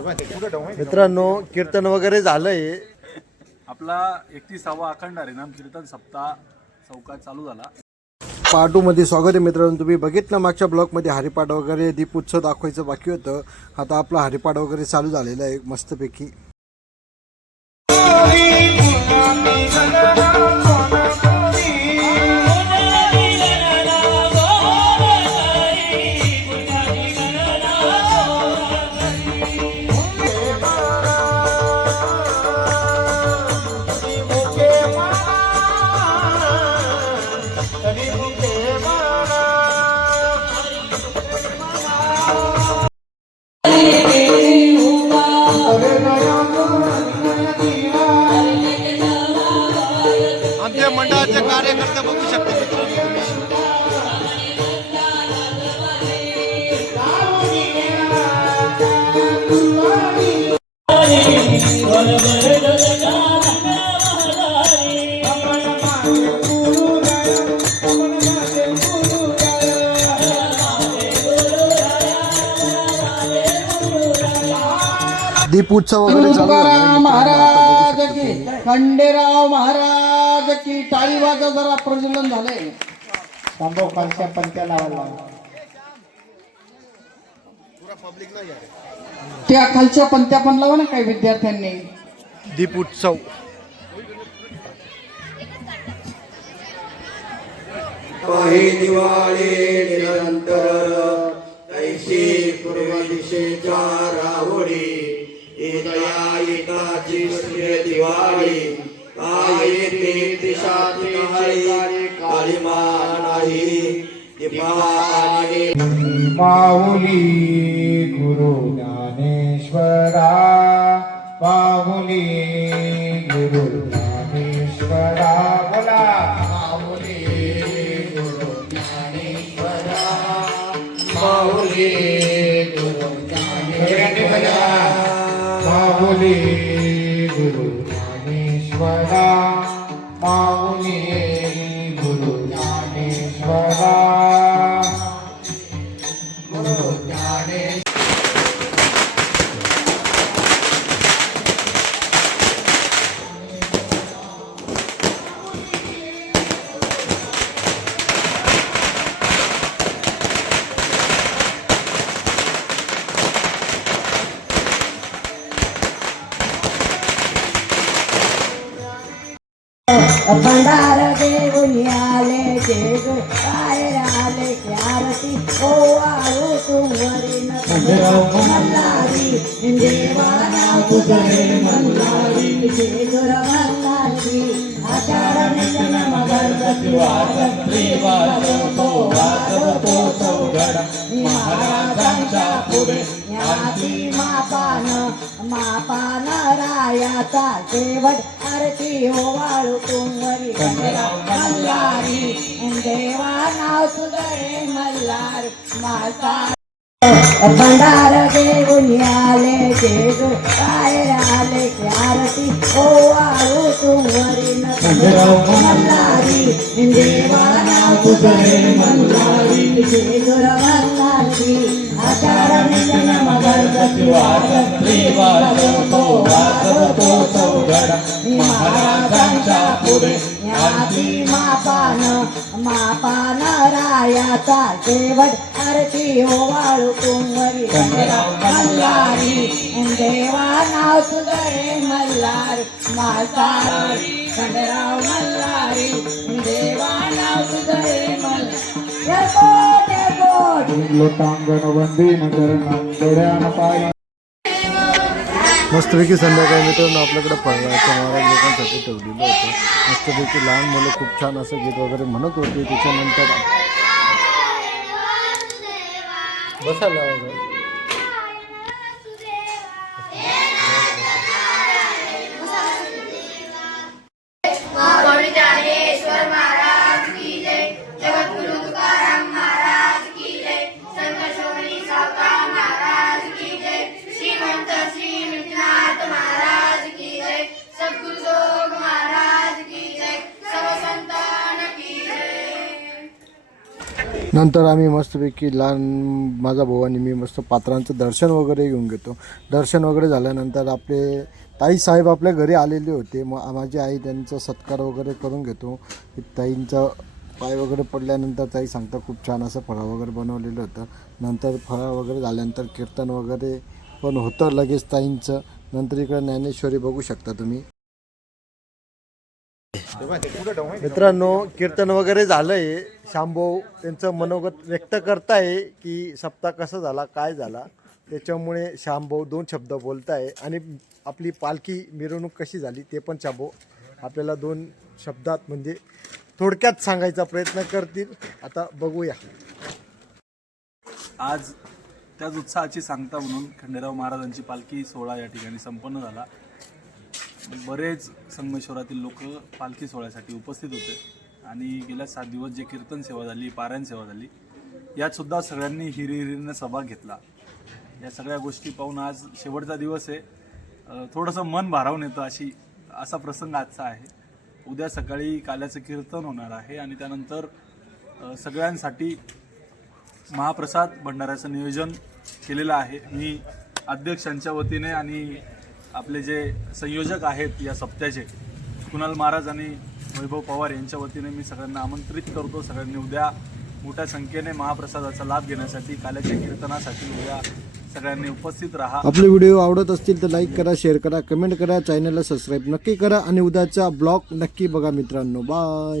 मित्रांनो कीर्तन वगैरे झालंय. आपला 31वा अखंड हरिनाम कीर्तन सप्ताह चौकात चालू झाला. पार्ट मध्ये स्वागत आहे मित्रांनो. तुम्ही बघितलं मागच्या ब्लॉगमध्ये हरिपाठ वगैरे दीप उत्सव दाखवायचं बाकी होतं. आता आपला हरिपाठ वगैरे चालू झालेला आहे मस्तपैकी. आमच्या मंडळाचे कार्यकर्ते बघू शकता मित्रांनो दीप उत्सव वगैरे चालू झाला. महाराज की खंडेराव महाराज की टाळी वाजव जरा प्रज्वलन झालंय. तांबो कालच्या पंत्या लावायला त्या खालच्या पंत्या पण लावा ना काही विद्यार्थ्यांनी. दीप उत्सव दिवाळी निरंतर तैशी पूर्व दिशेच्या राहुडी दया एकाची श्री दिवाळी काय दिशाची काळीमा नाही दीपाने माऊली गुरु ज्ञानेश्वरा माऊली गुरु ज्ञानेश्वरा बोला माऊली गुरु ज्ञानेश्वरा माऊली गुरु ज्ञानेश्वरा माऊली गुरु ज्ञानेश्वरा माऊली गुरु ज्ञानेश्वरा गुरु ज्ञानेश्वरा. भंडार देऊन आले जेजू बाहेर आले की आरती ओवाळू तुवरी मल्हारी देवाना तुझे मल्हारी जेजूर मल्हारी आषाढ निजन मगरगती वाजत्री वाजवतो वाजवतो चौघड महाराजांच्या पुढे याची मापान रायाचा शेवट आरती ओवाळू तुवरी मल्हारी देवा नाव तुझे मल्हार माता. भंडार देऊन आले जेजू बाहेर आले की आरती ओवाळू तुवरी मल्हारी देवा नाव तुझे मल्हारी जेजूर मल्हारी आषाढ निजन मगरगती वाजत्री वाजवतो वाजवतो चौघड महाराजांच्या पुढे याची मापान रायाचा शेवट आरती ओवाळू कुंवरी मल्हारी देवा नाव तुझे मल्हार म्हातारी खंडेराव मल्हारी देवा नाव तुझे मल्हार. लोटांगण वंदीन करणं डोळ्यानं पाय. मस्तपैकी संध्याकाळी मित्रांनो आपल्याकडे फळाचं महाराज लोकांसाठी ठेवलेलं होतं. मस्तपैकी लहान मुलं खूप छान असं गीत वगैरे म्हणत होते. त्याच्यानंतर बसायला नंतर आम्ही मस्तपैकी लहान माझा भाऊ आणि मी मस्त पात्रांचं दर्शन वगैरे घेऊन घेतो. दर्शन वगैरे झाल्यानंतर आपले ताई साहेब आपल्या घरी आलेले होते. मग माझी आई त्यांचा सत्कार वगैरे करून घेतो. ताईंचा पाय वगैरे पडल्यानंतर ताई सांगता खूप छान असं फळं वगैरे बनवलेलं होतं. नंतर फळं वगैरे झाल्यानंतर कीर्तन वगैरे पण होतं लगेच ताईंचं. नंतर इकडे ज्ञानेश्वरी बघू शकता तुम्ही. मित्रांनो कीर्तन वगैरे झालंय. शांभाऊ त्यांचं मनोगत व्यक्त करताय की सप्ताह कसा झाला काय झाला, त्याच्यामुळे शांभाऊ 2 शब्द बोलताय आणि आपली पालखी मिरवणूक कशी झाली ते पण शांभाऊ आपल्याला 2 शब्दात म्हणजे थोडक्यात सांगायचा प्रयत्न करतील. आता बघूया. आज त्याच उत्साहाची सांगता म्हणून खंडेराव महाराजांची पालखी सोहळा या ठिकाणी संपन्न झाला. बरेच संगमेश्वरातील लोक पालखी सोहळ्यासाठी उपस्थित होते आणि गेल्या 7 दिवस जे कीर्तन सेवा झाली, पारायण सेवा झाली, यात सुद्धा सगळ्यांनी हिरिहिरीने सहभाग घेतला. या सगळ्या गोष्टी पाहून आज शेवटचा दिवस आहे. थोडंसं मन भारावून येतं असा प्रसंग आजचा आहे. उद्या सकाळी काल्याचं कीर्तन होणार आहे आणि त्यानंतर सगळ्यांसाठी महाप्रसाद भंडाऱ्याचं नियोजन केलेलं आहे. मी अध्यक्षांच्या वतीने आणि आपले जे संयोजक आहेत या सप्त्याचे कुणाल महाराज आणि वैभव पवार यांच्या वतीने मी सगळ्यांना आमंत्रित करतो. सगळ्यांनी उद्या मोठ्या संख्येने महाप्रसादाचा लाभ घेण्यासाठी काल्याच्या कीर्तनासाठी उद्या सगळ्यांनी उपस्थित राहा. आपले व्हिडिओ आवडत असतील तर लाईक करा, शेअर करा, कमेंट करा, चॅनलला सबस्क्राईब नक्की करा आणि उद्याचा ब्लॉग नक्की बघा मित्रांनो. बाय.